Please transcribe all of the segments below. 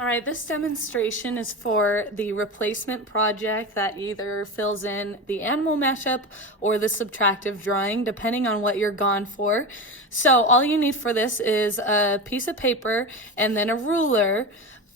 All right, this demonstration is for the replacement project that either fills in the animal mashup or the subtractive drawing, depending on what you're gone for. So all you need for this is a piece of paper and then a ruler.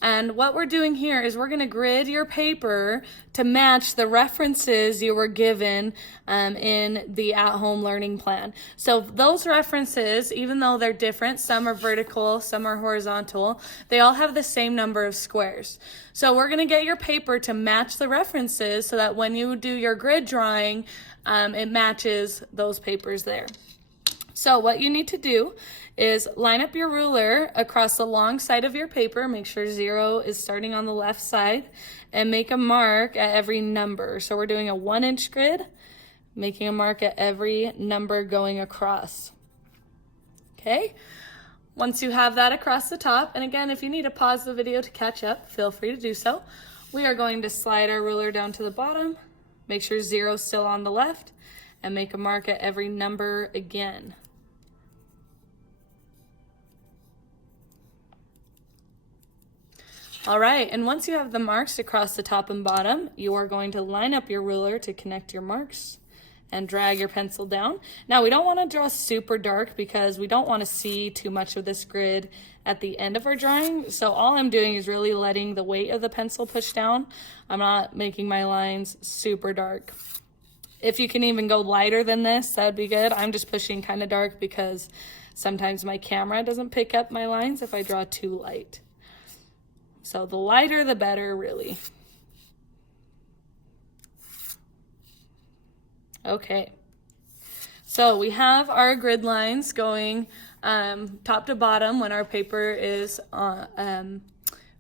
And what we're doing here is we're going to grid your paper to match the references you were given in the at-home learning plan. So those references, even though they're different, some are vertical, some are horizontal, they all have the same number of squares. So we're going to get your paper to match the references so that when you do your grid drawing, it matches those papers there. So what you need to do is line up your ruler across the long side of your paper, make sure 0 is starting on the left side, and make a mark at every number. So we're doing a 1-inch grid, making a mark at every number going across. Okay? Once you have that across the top, and again, if you need to pause the video to catch up, feel free to do so. We are going to slide our ruler down to the bottom, make sure 0 is still on the left, and make a mark at every number again. All right, and once you have the marks across the top and bottom, you are going to line up your ruler to connect your marks and drag your pencil down. Now, we don't want to draw super dark because we don't want to see too much of this grid at the end of our drawing. So all I'm doing is really letting the weight of the pencil push down. I'm not making my lines super dark. If you can even go lighter than this, that would be good. I'm just pushing kind of dark because sometimes my camera doesn't pick up my lines if I draw too light. So the lighter, the better, really. Okay. So we have our grid lines going top to bottom when our paper is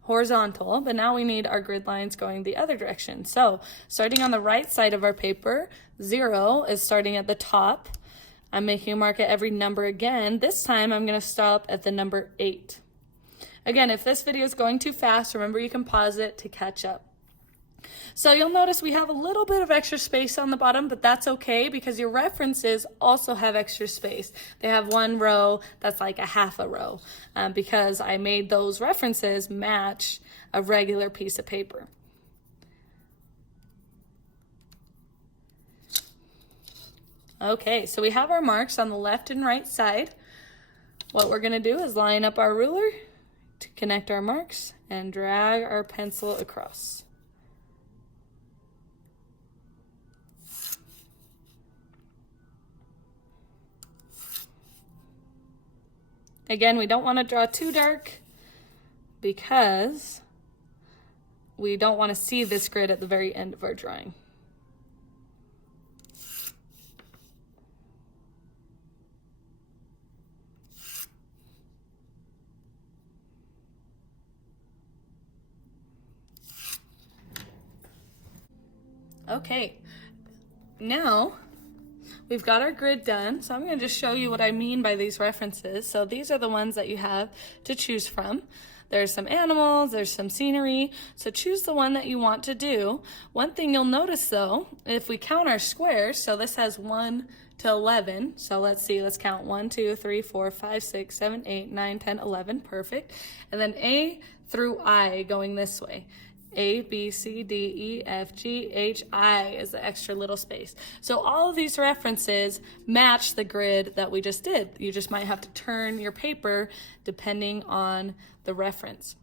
horizontal, but now we need our grid lines going the other direction. So starting on the right side of our paper, 0 is starting at the top. I'm making a mark at every number again. This time I'm going to stop at the number 8. Again, if this video is going too fast, remember you can pause it to catch up. So you'll notice we have a little bit of extra space on the bottom, but that's okay because your references also have extra space. They have one row that's like a half a row because I made those references match a regular piece of paper. Okay, so we have our marks on the left and right side. What we're going to do is line up our ruler to connect our marks and drag our pencil across. Again, we don't want to draw too dark because we don't want to see this grid at the very end of our drawing. Okay, now we've got our grid done, so I'm going to just show you what I mean by these references. So these are the ones that you have to choose from. There's some animals, there's some scenery, so choose the one that you want to do. One thing you'll notice though, if we count our squares, so this has 1 to 11, so let's count 1, 2, 3, 4, 5, 6, 7, 8, 9, 10, 11, perfect. And then A through I going this way. A, B, C, D, E, F, G, H, I is the extra little space. So all of these references match the grid that we just did. You just might have to turn your paper depending on the reference.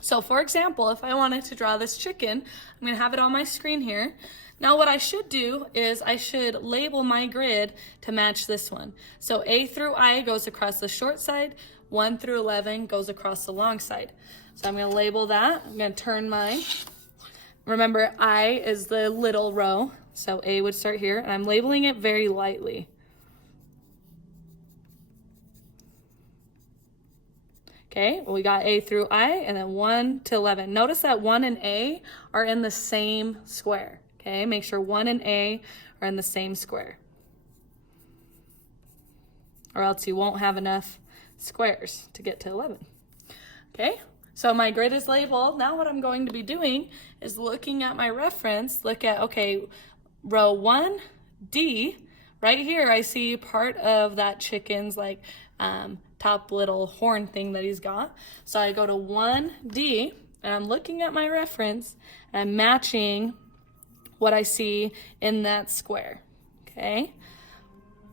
So for example, if I wanted to draw this chicken, I'm going to have it on my screen here. Now what I should do is I should label my grid to match this one. So A through I goes across the short side, 1 through 11 goes across the long side. So I'm going to label that. I'm going to turn mine. Remember, I is the little row, so A would start here, and I'm labeling it very lightly. Okay, well, we got A through I, and then 1 to 11. Notice that 1 and A are in the same square. Okay, make sure 1 and A are in the same square, or else you won't have enough squares to get to 11. Okay, so my grid is labeled. Now what I'm going to be doing is looking at my reference, look at, okay, row 1, D, right here I see part of that chicken's like top little horn thing that he's got. So I go to 1D, and I'm looking at my reference, and I'm matching what I see in that square, okay?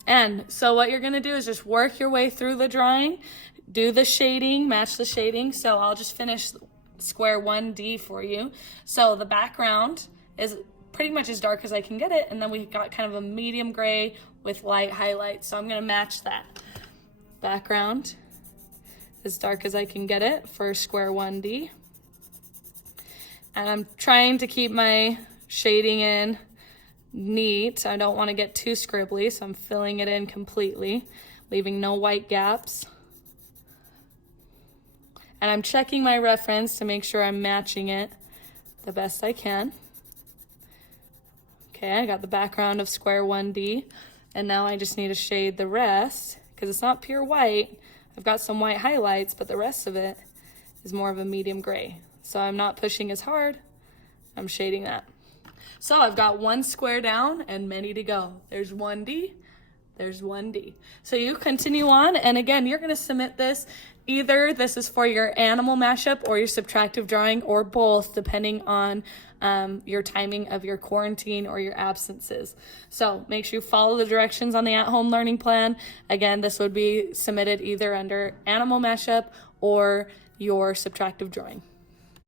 And so what you're gonna do is just work your way through the drawing, do the shading, match the shading. So I'll just finish square 1D for you. So the background is pretty much as dark as I can get it, and then we got kind of a medium gray with light highlights. So I'm gonna match that. Background as dark as I can get it for square 1D. And I'm trying to keep my shading in neat. I don't want to get too scribbly, so I'm filling it in completely, leaving no white gaps. And I'm checking my reference to make sure I'm matching it the best I can. Okay, I got the background of square 1D, and now I just need to shade the rest, because it's not pure white. I've got some white highlights, but the rest of it is more of a medium gray. So I'm not pushing as hard, I'm shading that. So I've got one square down and many to go. There's 1D, there's 1D. So you continue on, and again, you're gonna submit this. Either this is for your animal mashup or your subtractive drawing, or both, depending on your timing of your quarantine or your absences. So make sure you follow the directions on the at-home learning plan. Again, this would be submitted either under animal mashup or your subtractive drawing.